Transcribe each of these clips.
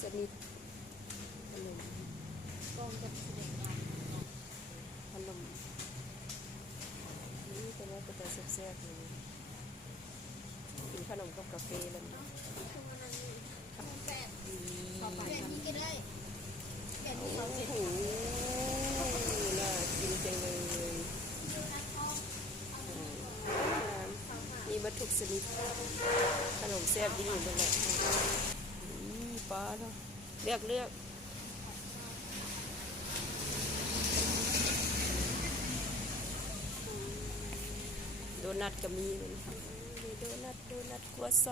สนิทขนมกองกับขนมนี่เป็นว่าเป็นแต่แซ่บๆเลยกินขนมกับกาแฟแล้วนะโอ้โหน่ากินจังเลยมีวัตถุชนิดขนมแซ่บดีอยู่นั่นแหละนี่ปลาเนาะเลือกโดนัทก็มีเลยโดนัทกัวซ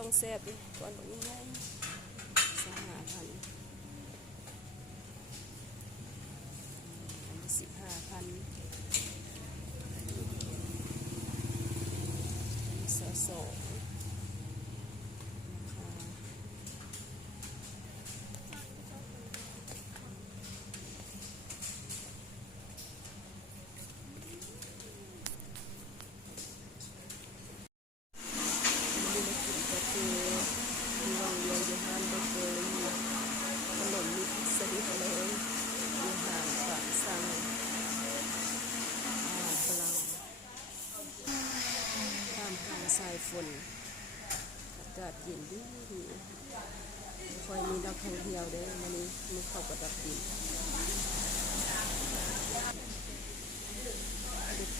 องแซ่บดิก่อนบอกง่ายๆ15,000 15,000สองมีวางเวียนอยู่ห้านก็เคยขนมมิตรสนิทเลยมีหางฝากสั่งพลังท่ามกลางสายฝนอากาศเย็นดีคอยมีนักท่องเที่ยวเด้วันนี้มีเข้าประดับดินเด็ก